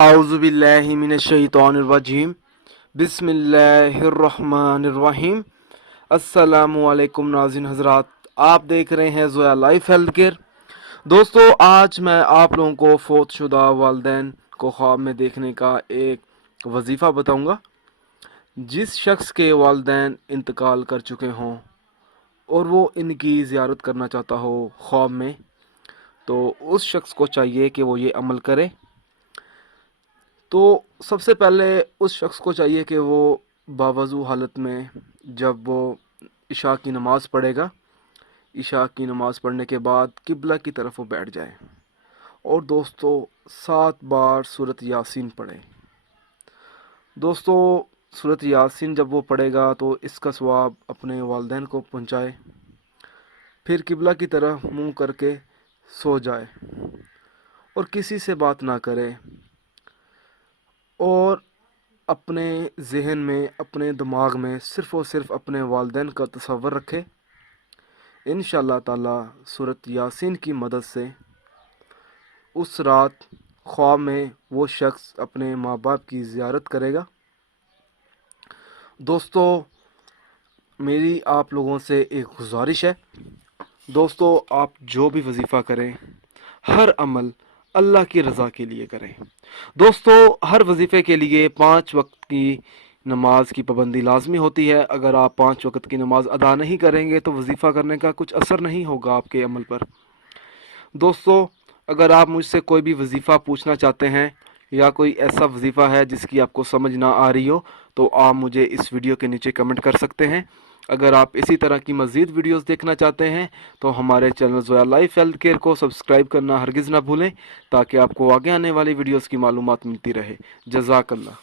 आउज़ुबिल्लाहि मिनश्शैतानिर्रजीम बिस्मिल्लाहिर्रहमानिर्रहीम। अस्सलामु अलैकुम नाज़रीन हज़रात, आप देख रहे हैं ज़ोया लाइफ हेल्थ केयर। दोस्तों, आज मैं आप लोगों को फौतशुदा वालिदैन को ख्वाब में देखने का एक वजीफ़ा बताऊंगा। जिस शख्स के वालिदैन इंतकाल कर चुके हों और वो इनकी ज़ियारत करना चाहता हो ख्वाब में, तो उस शख्स को चाहिए कि वो ये अमल करे। तो सबसे पहले उस शख्स को चाहिए कि वो बावज़ू हालत में जब वो इशा की नमाज़ पढ़ेगा, इशा की नमाज़ पढ़ने के बाद किबला की तरफ वो बैठ जाए और दोस्तों 7 बार सूरत यासीन पढ़े। दोस्तों, सूरत यासीन जब वो पढ़ेगा तो इसका सवाब अपने वालिदैन को पहुंचाए। फिर किबला की तरफ मुंह करके सो जाए और किसी से बात ना करे और अपने जहन में, अपने दिमाग में सिर्फ़ और सिर्फ अपने वालिदैन का तसव्वुर रखे। इंशाअल्लाह ताला सूरत यासीन की मदद से उस रात ख्वाब में वो शख्स अपने माँ बाप की ज़ियारत करेगा। दोस्तों, मेरी आप लोगों से एक गुजारिश है। दोस्तों, आप जो भी वजीफ़ा करें, हर अमल अल्लाह की रज़ा के लिए करें। दोस्तों, हर वजीफ़े के लिए 5 वक्त की नमाज की पाबंदी लाजमी होती है। अगर आप 5 वक्त की नमाज अदा नहीं करेंगे तो वजीफ़ा करने का कुछ असर नहीं होगा आपके अमल पर। दोस्तों, अगर आप मुझसे कोई भी वजीफ़ा पूछना चाहते हैं या कोई ऐसा वजीफ़ा है जिसकी आपको समझ ना आ रही हो, तो आप मुझे इस वीडियो के नीचे कमेंट कर सकते हैं। अगर आप इसी तरह की मज़ीद वीडियोस देखना चाहते हैं तो हमारे channel Zoya life health care को सब्सक्राइब करना हरगिज़ ना भूलें, ताकि आपको आगे आने वाली वीडियोस की मालूमात मिलती रहे। जज़ाकल्लाह।